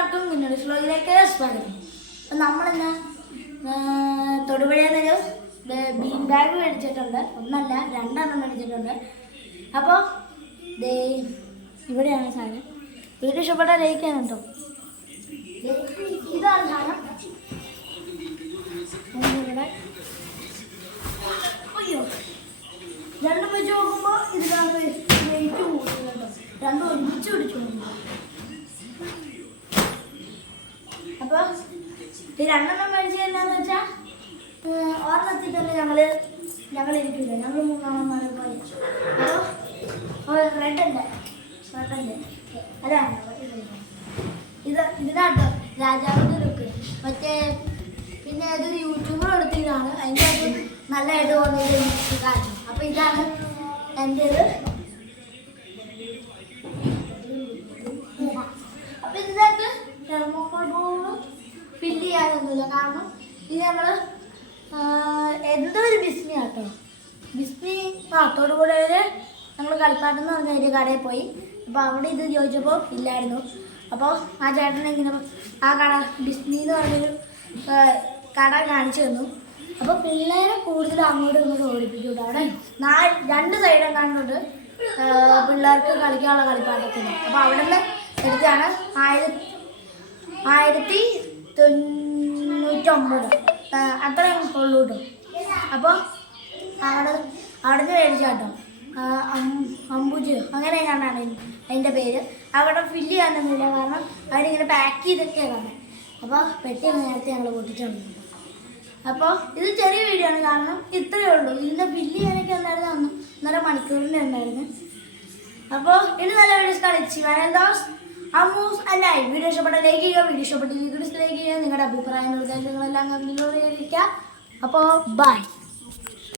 എല്ലാവർക്കും മുന്നോട്ട് സ്ലോയിലേക്ക് സ്വാഗതം. അപ്പം നമ്മളിന്ന് തൊടുപുഴയിൽ നിന്നൊരു ബീൻ ബാഗ് മേടിച്ചിട്ടുണ്ട്. ഒന്നല്ല രണ്ടെണ്ണം മേടിച്ചിട്ടുണ്ട്. അപ്പോൾ ഇവിടെയാണ് സാധനം. വീട്ടിൽ ഇഷ്ടപ്പെട്ട ലയിക്കാണ് കേട്ടോ. ഇതാണ് സാധനം. ഇവിടെ അയ്യോ രണ്ടും വെച്ച് നോക്കുമ്പോൾ ഇതിനകത്ത് വെയിറ്റ് കൂടുന്നുണ്ടോ. രണ്ടും ഒരുമിച്ച് പിടിച്ചു പോകുന്നു. അപ്പോൾ ഈ രണ്ടെണ്ണം മേടിച്ചത് എന്താണെന്ന് വെച്ചാൽ ഓർമ്മത്തിൽ തന്നെ ഞങ്ങളിരിക്കില്ല. ഞങ്ങൾ മൂന്നാമന്മാരെ പോയി. അപ്പോൾ റെഡുണ്ട് അതാണ് ഇതിനാട്ടോ രാജാവിൻ്റെ ലുക്ക്. മറ്റേ പിന്നെ അതൊരു യൂട്യൂബർ എടുത്തതാണ്. അതിൻ്റെ അത് നല്ലതായിട്ട് തോന്നിയത് കാര്യം. അപ്പോൾ ഇതാണ് എൻ്റേത്. അപ്പോൾ ഇതിനകത്ത് തെർമോക്കോൾ ബോൾ ഫില്ല് ചെയ്യാനൊന്നുമില്ല. കാരണം ഇത് ഞങ്ങൾ എന്തോ ഒരു ബിസ്മി ആട്ടോ. ബിസ്മി തൊടുപുഴയിൽ ഞങ്ങൾ കളിപ്പാട്ടം എന്ന് പറഞ്ഞ ഒരു കടയിൽ പോയി. അപ്പോൾ അവിടെ ഇത് ചോദിച്ചപ്പോൾ ഇല്ലായിരുന്നു. അപ്പോൾ ആ ചേട്ടനെ ഇങ്ങനെ ആ കട ബിസ്മി എന്ന് പറഞ്ഞൊരു കട കാണിച്ചു തന്നു. അപ്പോൾ പിള്ളേരെ കൂടുതലും അങ്ങോട്ടും ഇങ്ങോട്ടും ഓടിപ്പിച്ചുകൊണ്ട് അവിടെ രണ്ട് സൈഡും കണ്ടുകൊണ്ട് പിള്ളേർക്ക് കളിക്കാനുള്ള കളിപ്പാട്ടത്തിന്. അപ്പോൾ അവിടെ നിന്ന് എടുത്താണ് 1999 അത്രയും ഉള്ളൂ കേട്ടോ. അപ്പോൾ അവിടെ നിന്ന് മേടിച്ചാട്ടോ അമ്പുജ് അങ്ങനെ കണ്ടാണ് അതിൻ്റെ പേര്. അവിടെ ഫില്ല് ചെയ്യാനൊന്നുമില്ല. കാരണം അവരിങ്ങനെ പാക്ക് ചെയ്തൊക്കെയാണ് കാണാൻ. അപ്പോൾ പെട്ടി നേരത്തെ ഞങ്ങൾ പൊട്ടിച്ചുണ്ട്. അപ്പോൾ ഇത് ചെറിയ വീഡിയോ ആണ്. കാരണം ഇത്രയേ ഉള്ളൂ. ഇതിൻ്റെ ഫില്ല് ചെയ്യാനൊക്കെ ഉണ്ടായിരുന്നു 1.5 മണിക്കൂറിൻ്റെ ഉണ്ടായിരുന്നു. അപ്പോൾ ഇനി നല്ല വീഡിയോസ് കളിച്ച് വനന്ദാസ് അമ്മൂസ് അല്ലായി. വീഡിയോ ഇഷ്ടപ്പെട്ട ലൈക്ക് ചെയ്യുക. വീഡിയോ ഇഷ്ടപ്പെട്ടില്ലെങ്കിൽ ഡിസ്ലൈക്ക് ചെയ്യുക. നിങ്ങളുടെ അഭിപ്രായങ്ങൾ നിർദ്ദേശങ്ങളെല്ലാം കമ്മിലൂടെ അറിയിക്കുക. അപ്പോൾ ബൈ.